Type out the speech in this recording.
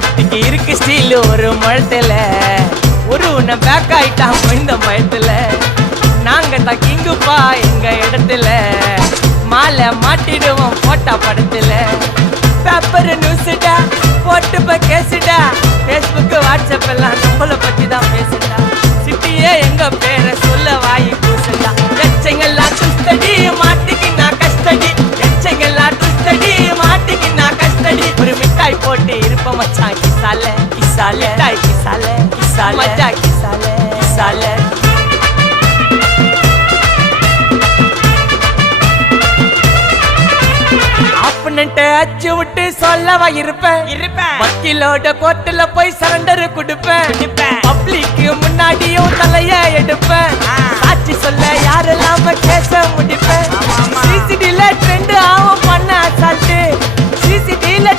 சேஃப்டிக்கு இருக்கு ஸ்டீல் ஒரு முழத்துல ஒரு உன்னை பேக் ஆயிட்டான் இந்த பயத்துல நாங்க தான் கிங்குப்பா எங்க இடத்துல மாலை மாட்டிடுவோம் போட்டா படத்துல பேப்பர் நியூஸ்டா போட்டு கேசுடா ஃபேஸ்புக் வாட்ஸ்அப் எல்லாம் நம்மளை பத்தி தான் பேசுடா சிட்டியே எங்க பேரை சொல்ல வாய் பூசுடா எச்சங்கெல்லாம் துஸ்தடி மாட்டிக்கினா கஸ்டடி எச்சங்கெல்லாம் துஸ்தடி மாட்டிக்கினா கஸ்டடி ஒரு மிட்டாய் போட்டு இருப்ப மச்சான் கிசால கிசால மிட்டாய் கிசால கிசால மச்சா கிசால கிசால அச்சு விட்டு சொல்லவா இருப்பேன் வக்கீலோட கோர்ட்டுல போய் சரண்டர் கொடுப்பேன் பப்ளிக்கு முன்னாடியும் தலைய எடுப்பேன் சாட்சி சொல்ல யாரெல்லாம் கேச முடிப்பேன் சிசிடில ட்ரெண்ட் ஆகும் பண்ண